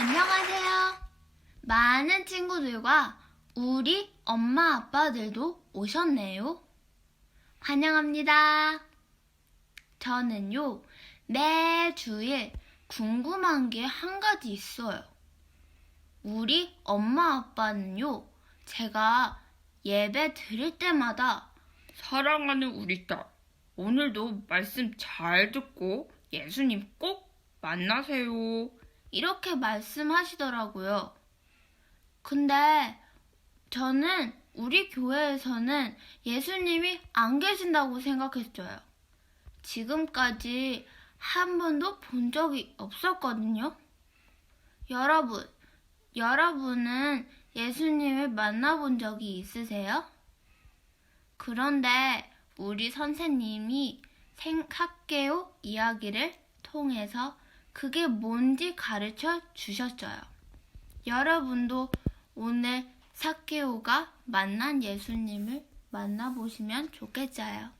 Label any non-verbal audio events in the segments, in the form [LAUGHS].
안녕하세요. 많은 친구들과 우리 엄마 아빠들도 오셨네요. 환영합니다. 저는요, 매주일 궁금한 게 한 가지 있어요. 우리 엄마 아빠는요, 제가 예배 드릴 때마다 사랑하는 우리 딸, 오늘도 말씀 잘 듣고 예수님 꼭 만나세요. 이렇게 말씀하시더라고요. 근데 저는 우리 교회에서는 예수님이 안 계신다고 생각했어요. 지금까지 한 번도 본 적이 없었거든요. 여러분, 여러분은 예수님을 만나본 적이 있으세요? 그런데 우리 선생님이 생학개요 이야기를 통해서 그게 뭔지 가르쳐 주셨어요. 여러분도 오늘 사케오가 만난 예수님을 만나보시면 좋겠어요.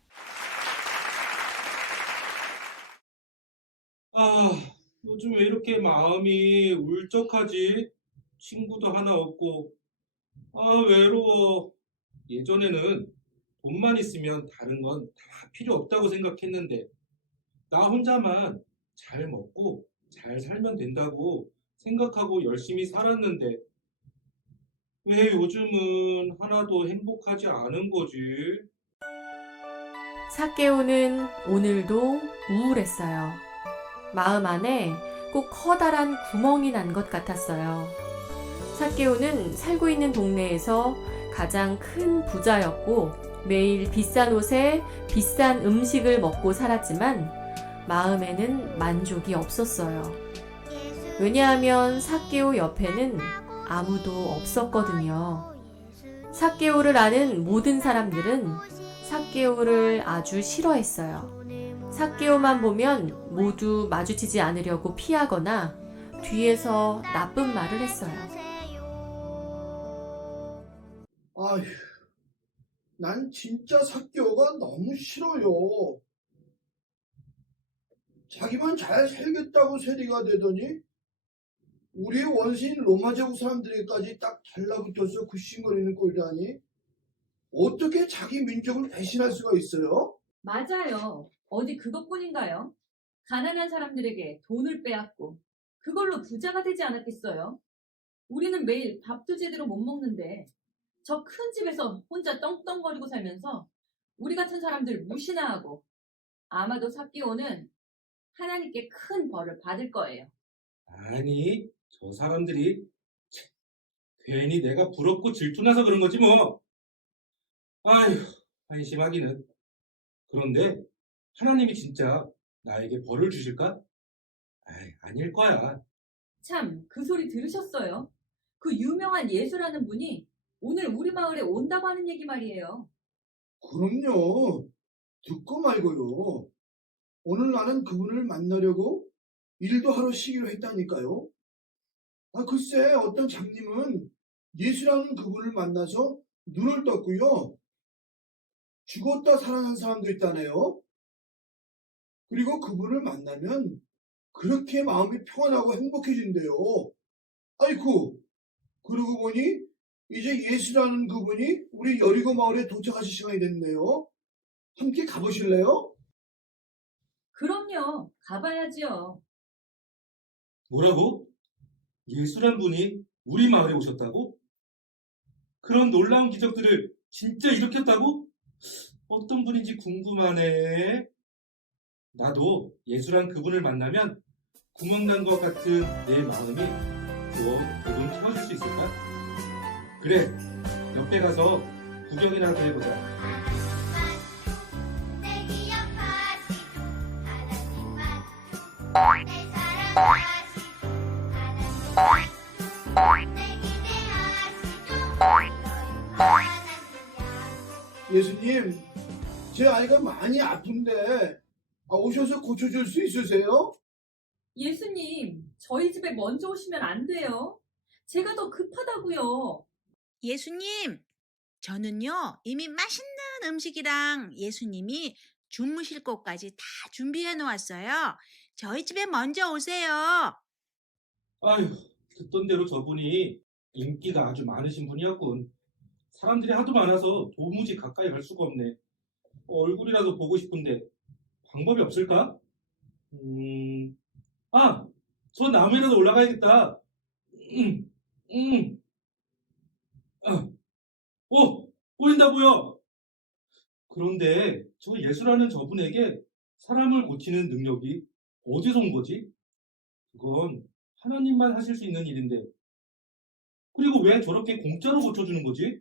아, 요즘 왜 이렇게 마음이 울적하지? 친구도 하나 없고, 아, 외로워. 예전에는 돈만 있으면 다른 건 다 필요 없다고 생각했는데, 나 혼자만 잘 먹고 잘 살면 된다고 생각하고 열심히 살았는데, 왜 요즘은 하나도 행복하지 않은 거지? 사케오는 오늘도 우울했어요. 마음 안에 꼭 커다란 구멍이 난 것 같았어요. 사케오는 살고 있는 동네에서 가장 큰 부자였고 매일 비싼 옷에 비싼 음식을 먹고 살았지만 마음에는 만족이 없었어요. 왜냐하면 사케오 옆에는 아무도 없었거든요. 사케오를 아는 모든 사람들은 사케오를 아주 싫어했어요. 사케오만 보면 모두 마주치지 않으려고 피하거나 뒤에서 나쁜 말을 했어요. 아휴, 난 진짜 사교가 너무 싫어요. 자기만 잘 살겠다고 세리가 되더니 우리의 원수인 로마 제국 사람들에게까지 딱 달라붙어서 굿싱거리는 꼴이라니 어떻게 자기 민족을 배신할 수가 있어요? 맞아요. 어디 그것뿐인가요? 가난한 사람들에게 돈을 빼앗고 그걸로 부자가 되지 않았겠어요? 우리는 매일 밥도 제대로 못 먹는데 저 큰 집에서 혼자 떵떵거리고 살면서 우리 같은 사람들 무시나 하고 아마도 사기오는 하나님께 큰 벌을 받을 거예요. 아니, 저 사람들이 참, 괜히 내가 부럽고 질투나서 그런 거지 뭐. 아휴, 한심하기는. 그런데 하나님이 진짜 나에게 벌을 주실까? 아이, 아닐 거야. 참, 그 소리 들으셨어요? 그 유명한 예수라는 분이 오늘 우리 마을에 온다고 하는 얘기 말이에요. 그럼요. 듣고 말고요. 오늘 나는 그분을 만나려고 일도 하러 시기로 했다니까요. 아, 글쎄, 어떤 장님은 예수라는 그분을 만나서 눈을 떴고요. 죽었다 살아난 사람도 있다네요. 그리고 그분을 만나면 그렇게 마음이 평안하고 행복해진대요. 아이쿠, 그러고 보니 이제 예수라는 그분이 우리 여리고 마을에 도착하실 시간이 됐네요. 함께 가보실래요? 그럼요. 가봐야지요. 뭐라고? 예수란 분이 우리 마을에 오셨다고? 그런 놀라운 기적들을 진짜 일으켰다고? 어떤 분인지 궁금하네. 나도 예수란 그분을 만나면 구멍난 것 같은 내 마음이 더 조금 채워줄 수 있을까? 그래, 옆에 가서 구경이라도 해보자. 예수님, 제 아이가 많이 아픈데 아, 오셔서 고쳐줄 수 있으세요? 예수님, 저희 집에 먼저 오시면 안 돼요. 제가 더 급하다고요. 예수님, 저는요, 이미 맛있는 음식이랑 예수님이 주무실 곳까지 다 준비해 놓았어요. 저희 집에 먼저 오세요. 아휴, 듣던 대로 저분이 인기가 아주 많으신 분이었군. 사람들이 하도 많아서 도무지 가까이 갈 수가 없네. 얼굴이라도 보고 싶은데 방법이 없을까? 음, 아, 저 나무에라도 올라가야겠다. 음, 음. 아, 오, 보인다 보여. 그런데 저 예수라는 저분에게 사람을 고치는 능력이 어디서 온 거지? 그건 하나님만 하실 수 있는 일인데. 그리고 왜 저렇게 공짜로 고쳐주는 거지?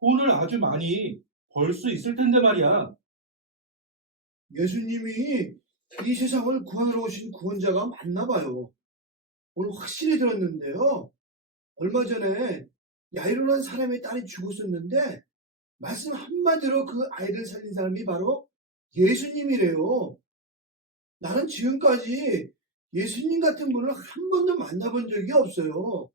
돈을 아주 많이 벌 수 있을 텐데 말이야. 예수님이 이 세상을 구원하러 오신 구원자가 맞나 봐요. 오늘 확실히 들었는데요. 얼마 전에 야이로라는 사람의 딸이 죽었었는데 말씀 한마디로 그 아이를 살린 사람이 바로 예수님이래요. 나는 지금까지 예수님 같은 분을 한 번도 만나본 적이 없어요.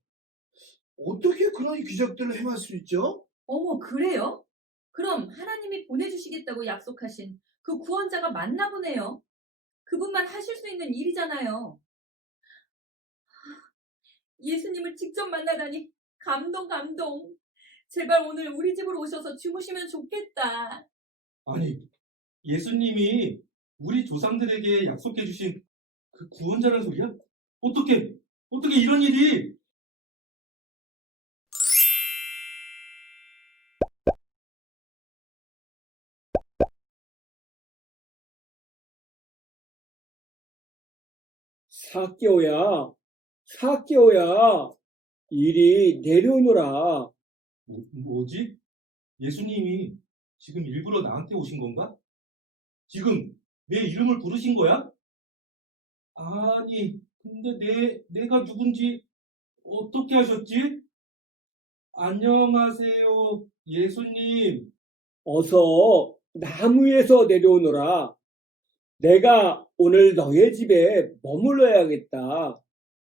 어떻게 그런 기적들을 행할 수 있죠? 어머, 그래요? 그럼 하나님이 보내주시겠다고 약속하신 그 구원자가 맞나 보네요. 그분만 하실 수 있는 일이잖아요. 예수님을 직접 만나다니 감동, 감동. 제발 오늘 우리 집으로 오셔서 주무시면 좋겠다. 아니, 예수님이 우리 조상들에게 약속해 주신 그 구원자라는 소리야? 어떻게, 어떻게 이런 일이? 사개오야, 사개오야, 이리 내려오너라. 뭐, 뭐지? 예수님이 지금 일부러 나한테 오신 건가? 지금 내 이름을 부르신 거야? 아니, 근데 내, 내가 누군지 어떻게 하셨지? 안녕하세요, 예수님. 어서 나무에서 내려오너라. 내가 오늘 너의 집에 머물러야겠다.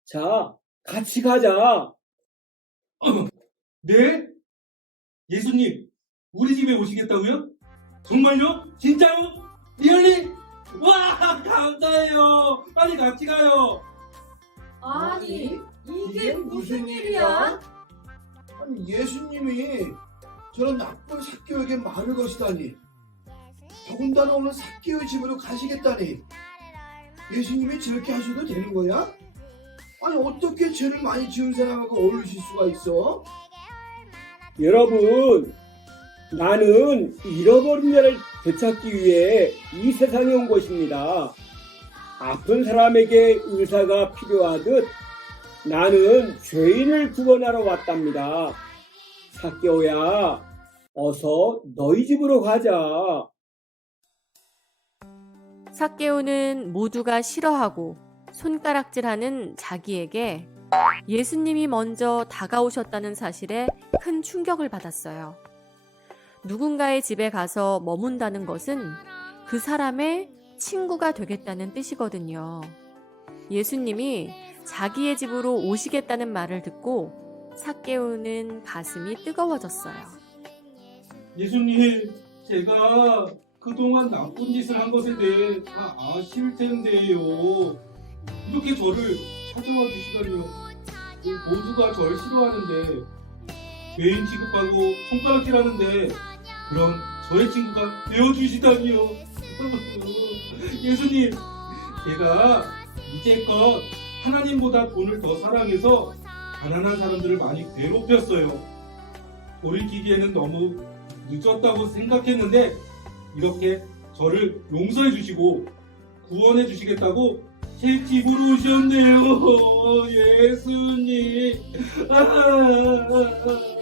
자, 같이 가자. [CLEARS THROAT] 네? 예수님, 우리 집에 오시겠다고요? 정말요? 진짜요? 리얼리? 와, 감사해요. 빨리 같이 가요. 아니, 이게 이게 무슨 일이야? 아니, 예수님이 저런 나쁜 사개오에게 말을 거시다니. 더군다나 오늘 사개오의 집으로 가시겠다니. 예수님이 저렇게 하셔도 되는 거야? 아니 어떻게 죄를 많이 지은 사람하고 어울리실 수가 있어? 여러분, 나는 잃어버린 자를 되찾기 위해 이 세상에 온 것입니다. 아픈 사람에게 의사가 필요하듯 나는 죄인을 구원하러 왔답니다. 사개오야, 어서 너희 집으로 가자. 삭개오는 모두가 싫어하고 손가락질하는 자기에게 예수님이 먼저 다가오셨다는 사실에 큰 충격을 받았어요. 누군가의 집에 가서 머문다는 것은 그 사람의 친구가 되겠다는 뜻이거든요. 예수님이 자기의 집으로 오시겠다는 말을 듣고 삭개오는 가슴이 뜨거워졌어요. 예수님, 제가 그동안 나쁜 짓을 한 것에 대해 다 아실 텐데요. 이렇게 저를 찾아와 주시다니요. 모두가 저를 싫어하는데, 죄인 취급하고 손가락질하는데, 그럼 저의 친구가 되어주시다니요. [LAUGHS] 예수님, 제가 이제껏 하나님보다 돈을 더 사랑해서 가난한 사람들을 많이 괴롭혔어요. 돌이키기에는 너무 늦었다고 생각했는데 이렇게 저를 용서해 주시고 구원해 주시겠다고 제 집으로 오셨네요. [LAUGHS] 예수님. [LAUGHS]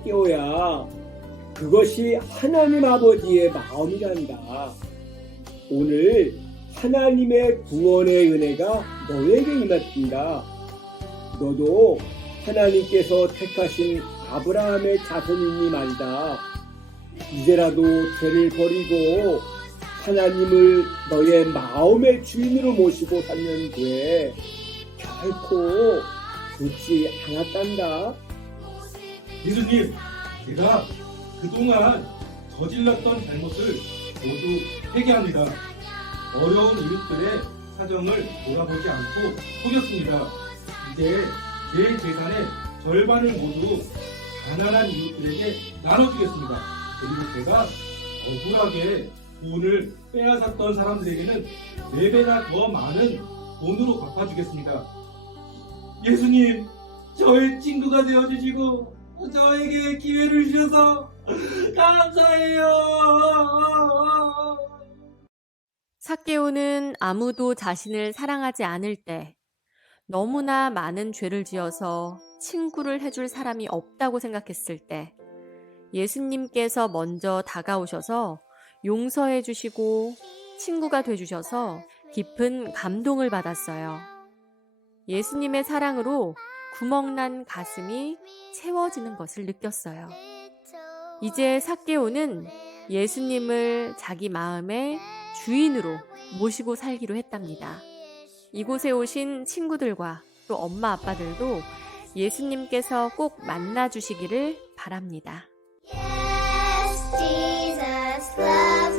사개오야, 그것이 하나님 아버지의 마음이란다. 오늘 하나님의 구원의 은혜가 너에게 임했습니다. 너도 하나님께서 택하신 아브라함의 자손이니 말이다. 이제라도 죄를 버리고 하나님을 너의 마음의 주인으로 모시고 살면 돼. 결코 죽지 않았단다. 예수님, 제가 그동안 저질렀던 잘못을 모두 회개합니다. 어려운 이웃들의 사정을 돌아보지 않고 속였습니다. 이제 제 재산의 절반을 모두 가난한 이웃들에게 나눠주겠습니다. 그리고 제가 억울하게 돈을 빼앗았던 사람들에게는 4배나 더 많은 돈으로 갚아주겠습니다. 예수님, 저의 친구가 되어주시고 저에게 기회를 주셔서 감사해요. 사케오는 아무도 자신을 사랑하지 않을 때 너무나 많은 죄를 지어서 친구를 해줄 사람이 없다고 생각했을 때 예수님께서 먼저 다가오셔서 용서해 주시고 친구가 돼 주셔서 깊은 감동을 받았어요. 예수님의 사랑으로 구멍난 가슴이 채워지는 것을 느꼈어요. 이제 사케오는 예수님을 자기 마음의 주인으로 모시고 살기로 했답니다. 이곳에 오신 친구들과 또 엄마 아빠들도 예수님께서 꼭 만나 주시기를 바랍니다. Yes,